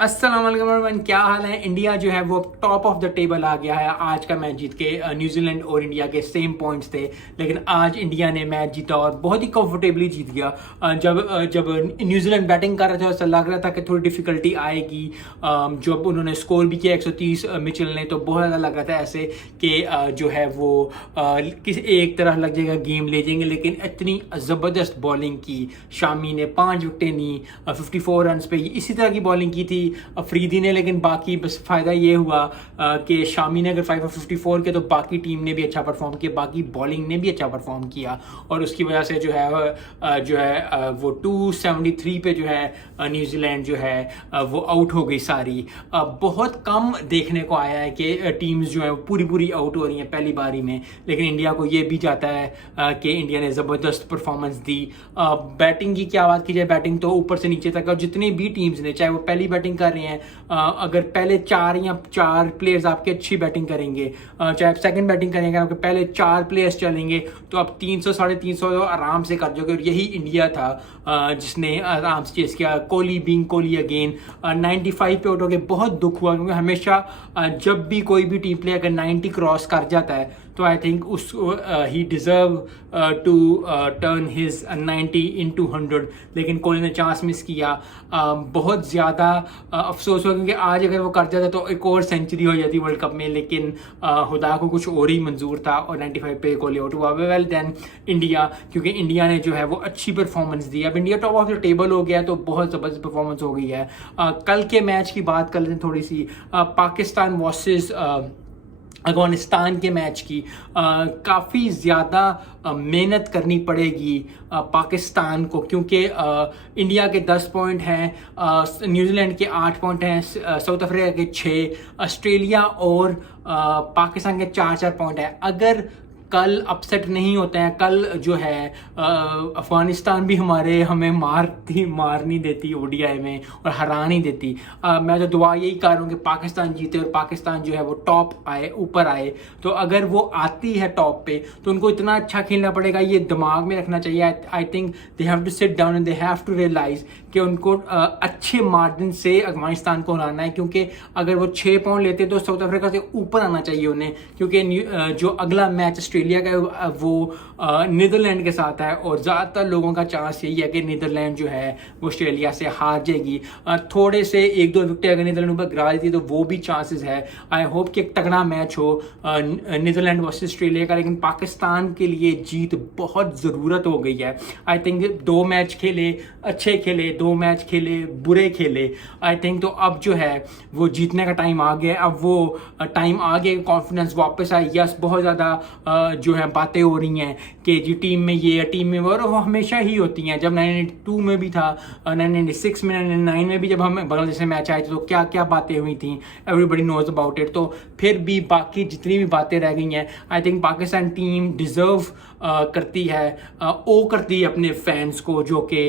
अस्सलाम वालेकुम एवरीवन, क्या हाल है। इंडिया जो है वो टॉप ऑफ द टेबल आ गया है। आज का मैच जीत के न्यूजीलैंड और इंडिया के सेम पॉइंट्स थे, लेकिन आज इंडिया ने मैच जीता और बहुत ही कंफर्टेबली जीत गया। जब न्यूजीलैंड बैटिंग कर रहे थे ऐसा लग रहा था कि थोड़ी डिफिकल्टी आएगी। जब उन्होंने स्कोर भी किया 130 मिचेल ने, तो बहुत ज़्यादा लग रहा था ऐसे कि जो है वो किसी एक तरह लग जाएगा, गेम ले जाएंगे। लेकिन इतनी ज़बरदस्त बॉलिंग की शामी ने, 5 विकेटें ली 54 रन पे। इसी तरह की बॉलिंग की थी अफरीदी ने, लेकिन बाकी बस फ़ायदा ये हुआ कि शामी ने अगर 554 के, तो बाकी टीम ने भी अच्छा परफॉर्म किया, बाकी बॉलिंग ने भी अच्छा परफॉर्म किया। और उसकी वजह से जो है वो 273 पे जो है न्यूजीलैंड जो है वो आउट हो गई सारी। बहुत कम देखने को आया है कि टीम्स जो है पूरी पूरी आउट हो रही हैं पहली बारी में, लेकिन इंडिया को ये भी जाता है कि इंडिया ने ज़बरदस्त परफॉर्मेंस दी। बैटिंग की क्या बात की जाए, बैटिंग तो ऊपर से नीचे तक, और जितनी भी टीम्स ने, चाहे वो पहली बैटिंग कर रहे हैं, अगर पहले चार प्लेयर्स आपके अच्छी बैटिंग करेंगे, चाहे आप सेकंड बैटिंग करेंगे, आपके पहले 4 प्लेयर्स चलेंगे, तो आप 300 350 आराम से कर जाओगे। और यही इंडिया था जिसने आराम से चेस किया। कोहली अगेन 95 पे आउट हो गए। बहुत दुख हुआ, क्योंकि हमेशा जब भी कोई भी टीम प्लेयर अगर 90 क्रॉस कर जाता है, तो आई थिंक उस ही deserve to turn his 90 into 100, लेकिन कोहली ने चांस मिस किया। बहुत ज़्यादा अफसोस हुआ, क्योंकि आज अगर वो कर जाता तो एक और सेंचुरी हो जाती वर्ल्ड कप में, लेकिन खुदा को कुछ और ही मंजूर था और 95 पे कोहली आउट हुआ। वेल देन इंडिया, क्योंकि इंडिया ने जो है वो अच्छी परफॉर्मेंस दी। अब India top of the table हो गया, तो बहुत ज़बरदस्त परफॉर्मेंस हो गई है। कल के मैच की बात कर लेते हैं थोड़ी सी। पाकिस्तान वर्सेस अफगानिस्तान के मैच की काफ़ी ज़्यादा मेहनत करनी पड़ेगी पाकिस्तान को, क्योंकि इंडिया के 10 पॉइंट हैं, न्यूजीलैंड के 8 पॉइंट हैं, साउथ अफ्रीका के 6, ऑस्ट्रेलिया और पाकिस्तान के 4 पॉइंट हैं। अगर कल अपसेट नहीं होते हैं, कल जो है अफगानिस्तान भी हमें मार नहीं देती ओडीआई में और हरा नहीं देती। मैं तो दुआ यही कर रहा हूँ कि पाकिस्तान जीते और पाकिस्तान जो है वो टॉप आए, ऊपर आए। तो अगर वो आती है टॉप पे, तो उनको इतना अच्छा खेलना पड़ेगा, ये दिमाग में रखना चाहिए। I think they have to sit down and they have to realise कि उनको अच्छे मार्जिन से अफगानिस्तान को हराना है, क्योंकि अगर वो 6 पॉइंट लेते तो साउथ अफ्रीका से ऊपर आना चाहिए उन्हें, क्योंकि जो अगला मैच ऑस्ट्रेलिया का वो नीदरलैंड के साथ है, और ज़्यादातर लोगों का चांस यही है कि नीदरलैंड जो है वो ऑस्ट्रेलिया से हार जाएगी। थोड़े से 1-2 विकेट अगर नीदरलैंड ऊपर गिरा देती तो वो भी चांसेस है। आई होप कि एक तगड़ा मैच हो नीदरलैंड वर्सेस ऑस्ट्रेलिया का, लेकिन पाकिस्तान के लिए जीत बहुत ज़रूरत हो गई है। आई थिंक 2 मैच खेले, अच्छे खेले, 2 मैच खेले, बुरे खेले। आई थिंक तो अब जो है वो जीतने का टाइम आ गया। अब वो टाइम आ गया, कॉन्फिडेंस वापस आए। यस, बहुत ज़्यादा जो है बातें हो रही हैं कि जी टीम में ये है, टीम में वो हमेशा ही होती हैं। जब 1992 में भी था, 1996 में, 1999 में भी जब हम बांग्लादेश से मैच आए थे, तो क्या क्या बातें हुई थी, एवरीबडी नोज अबाउट इट। तो फिर भी बाकी जितनी भी बातें रह गई हैं, I think Pakistan team deserve करती है, ओ करती है अपने फैंस को, जो कि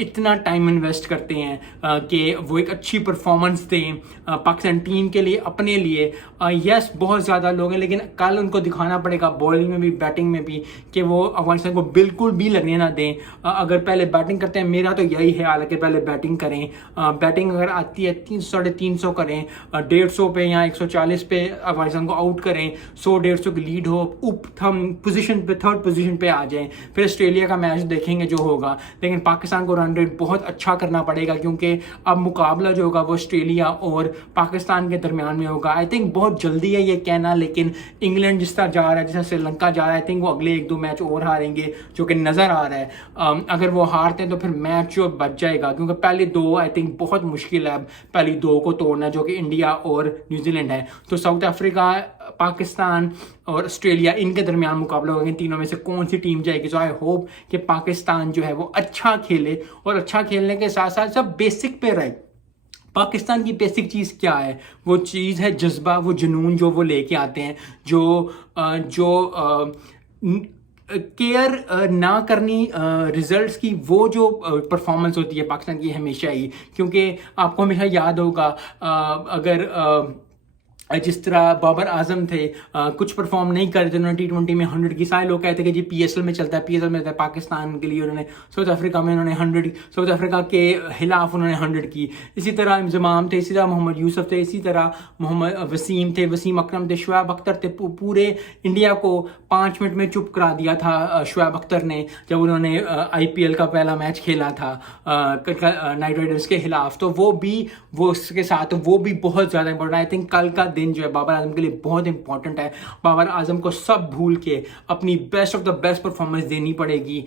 इतना टाइम इन्वेस्ट करते हैं कि वो एक अच्छी परफॉर्मेंस दें पाकिस्तान टीम के लिए, अपने लिए। यस, बहुत ज़्यादा लोग हैं, लेकिन कल उनको दिखाना पड़ेगा बॉलिंग में भी, बैटिंग में भी, कि वो अफगानिस्तान को बिल्कुल भी लगने ना दें। अगर पहले बैटिंग करते हैं, मेरा तो यही ख्याल है कि पहले बैटिंग करें। बैटिंग अगर आती है 300 350 करें, 150 पे या 140 पे अफगानिस्तान को आउट करें, 100-150 की लीड हो, हम पोजीशन पे, थर्ड पोजीशन पे आ जाएं, फिर ऑस्ट्रेलिया का मैच देखेंगे जो होगा। लेकिन पाकिस्तान को रन रेट बहुत अच्छा करना पड़ेगा, क्योंकि अब मुकाबला जो होगा वो ऑस्ट्रेलिया और पाकिस्तान के दरमियान में होगा। आई थिंक बहुत जल्दी है ये कहना, लेकिन इंग्लैंड जिस तरह जा रहा है, जिस तरह श्रीलंका जा रहा है, आई थिंक वो अगले 1-2 मैच और हारेंगे, जो कि नज़र आ रहा है। अगर वो हारते हैं तो फिर मैच जो बच जाएगा, क्योंकि पहले 2 आई थिंक बहुत मुश्किल है पहली 2 को तोड़ना, जो कि इंडिया और न्यूजीलैंड है। तो साउथ अफ्रीका, पाकिस्तान और ऑस्ट्रेलिया, इनके दरमियान मुकाबला होगा, इन तीनों में से कौन सी टीम जाएगी। सो आई होप कि पाकिस्तान जो है वो अच्छा खेले, और अच्छा खेलने के साथ साथ सब बेसिक पे रहे। पाकिस्तान की बेसिक चीज़ क्या है? वो चीज़ है जज्बा, वो जुनून जो वो लेके आते हैं, जो केयर ना करनी रिजल्ट्स की, वो जो परफॉर्मेंस होती है पाकिस्तान की हमेशा ही। क्योंकि आपको हमेशा याद होगा, अगर जिस तरह बाबर आजम थे, कुछ परफॉर्म नहीं कर रहे थे, उन्होंने T20 में 100 की, सारे लोग कहते हैं कि जी PSL में चलता है, PSL में चलता है, पाकिस्तान के लिए उन्होंने साउथ अफ्रीका में उन्होंने 100, साउथ अफ्रीका के खिलाफ उन्होंने 100 की। इसी तरह इंजमाम थे, इसी तरह मोहम्मद यूसुफ थे, इसी तरह मोहम्मद वसीम थे, वसीम अकरम थे, शुएब अख्तर थे। पूरे इंडिया को 5 मिनट में चुप करा दिया था शुएब अख्तर ने जब उन्होंने IPL का पहला मैच खेला था नाइट राइडर्स के खिलाफ। तो वो उसके साथ वो भी बहुत ज़्यादा इंपॉर्टेंट। आई थिंक कल का दिन जो है बाबर आजम के लिए बहुत इंपॉर्टेंट है। बाबर आजम को सब भूल के अपनी best of the best performance देनी पड़ेगी।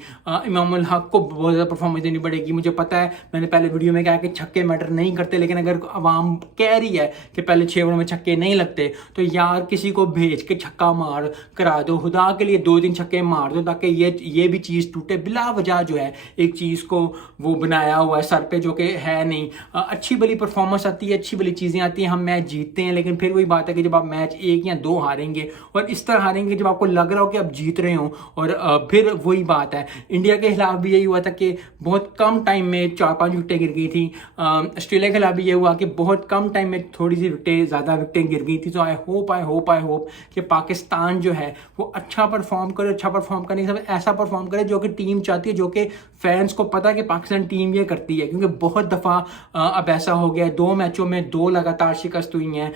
इमाम उल हक को बहुत ज़्यादा परफॉर्मेंस देनी पड़ेगी। मुझे पता है, मैंने पहले वीडियो में कहा कि छक्के मैटर नहीं करते, लेकिन अगर आवाम कह रही है कि पहले 6 ओवर में छक्के नहीं लगते, तो यार किसी को भेज के छक्का मार करा दो, खुदा के लिए 2-3 छक्के मार दो, ताकि ये भी चीज़ टूटे। बिला वजह जो है एक चीज़ को वो बनाया हुआ है सर पे, जो कि है नहीं। अच्छी भली परफॉर्मेंस आती है, अच्छी भली चीज़ें आती हैं, हम मैच जीतते हैं, लेकिन फिर वही बात है कि जब आप मैच 1 या 2 हारेंगे और इस तरह हारेंगे जब आपको लग रहा हो कि आप जीत रहे हो, और फिर वही बात है। इंडिया के खिलाफ भी यही हुआ था कि बहुत कम टाइम में 4-5 विकेटें गिर गई थी। ऑस्ट्रेलिया के खिलाफ भी ये हुआ कि बहुत कम टाइम में थोड़ी सी ज़्यादा विकेटें गिर गई थी। तो आई होप कि पाकिस्तान जो है वो अच्छा परफॉर्म करे, अच्छा परफॉर्म करने के साथ ऐसा परफॉर्म करे जो कि टीम चाहती है, जो कि फैंस को पता है कि पाकिस्तान टीम ये करती है। क्योंकि बहुत दफ़ा अब ऐसा हो गया है, 2 मैचों में 2 लगातार शिकस्त हुई हैं।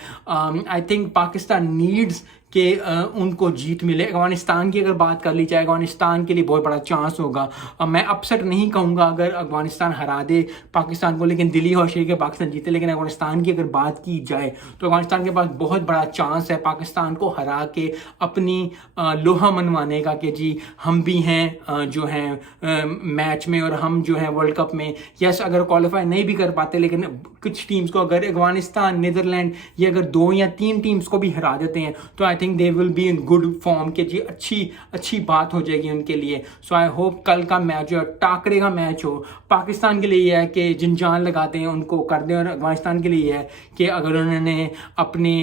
आई थिंक पाकिस्तान नीड्स कि उनको जीत मिले। अफगानिस्तान की अगर बात कर ली जाए, अफगानिस्तान के लिए बहुत बड़ा चांस होगा। मैं अपसेट नहीं कहूँगा अगर अफगानिस्तान हरा दे पाकिस्तान को, लेकिन दिली खुश है कि पाकिस्तान जीते। लेकिन अफगानिस्तान की अगर बात की जाए तो अफगानिस्तान के पास बहुत बड़ा चांस है पाकिस्तान को हरा के अपनी लोहा मनवाने का कि जी हम भी हैं जो हैं मैच में, और हम जो हैं वर्ल्ड कप में। यस, अगर क्वालिफाई नहीं भी कर पाते, लेकिन कुछ टीम्स को अगर अफगानिस्तान, नीदरलैंड, ये अगर 2 या 3 टीम्स को भी हरा देते हैं तो I think they will be in good form कि जी अच्छी बात हो जाएगी उनके लिए। सो आई होप कल का मैच जो टाकरे का मैच हो। पाकिस्तान के लिए यह है कि जिन जान लगाते हैं उनको कर दें, और अफगानिस्तान के लिए यह है कि अगर उन्होंने अपने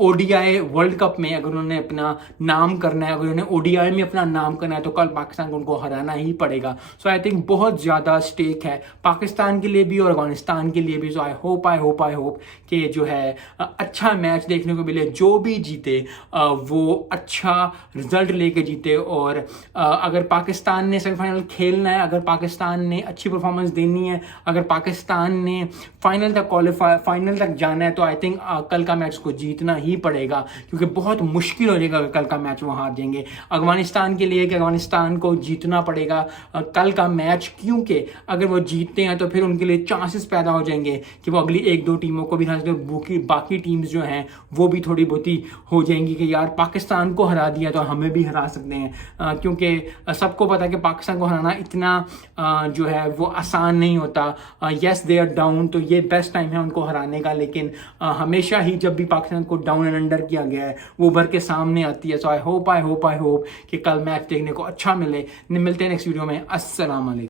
ODI वर्ल्ड कप में अगर उन्होंने अपना नाम करना है, अगर उन्होंने ODI में अपना नाम करना है, तो कल पाकिस्तान को उनको हराना ही पड़ेगा। सो आई थिंक बहुत ज़्यादा स्टेक है पाकिस्तान के लिए भी और अफगानिस्तान के लिए भी। सो आई होप कि जो है अच्छा मैच देखने को मिले, जो भी जीते वो अच्छा रिजल्ट लेके जीते। और अगर पाकिस्तान ने सेमीफाइनल खेलना है, अगर पाकिस्तान ने अच्छी परफॉर्मेंस देनी है, अगर पाकिस्तान ने फाइनल तक जाना है, तो आई थिंक कल का मैच को जीतना ही पड़ेगा, क्योंकि बहुत मुश्किल हो जाएगा अगर कल का मैच वो हार जाएंगे। अफगानिस्तान के लिए कि अफगानिस्तान को जीतना पड़ेगा कल का मैच, क्योंकि अगर वो जीतते हैं तो फिर उनके लिए चांसेस पैदा हो जाएंगे कि वो अगली 1-2 टीमों को भी हरा सकते। बाकी टीम्स जो हैं वो भी थोड़ी बहुत ही हो जाएंगी कि यार पाकिस्तान को हरा दिया तो हमें भी हरा सकते हैं, क्योंकि सबको पता है कि पाकिस्तान को हराना इतना जो है वो आसान नहीं होता। यस, दे आर डाउन, तो ये बेस्ट टाइम है उनको हराने का, लेकिन हमेशा ही जब भी पाकिस्तान को डाउन एंड अंडर किया गया है वो उभर के सामने आती है। सो आई होप कि कल मैच देखने को अच्छा मिले। मिलते हैं नेक्स्ट वीडियो में। अस्सलाम वालेकुम।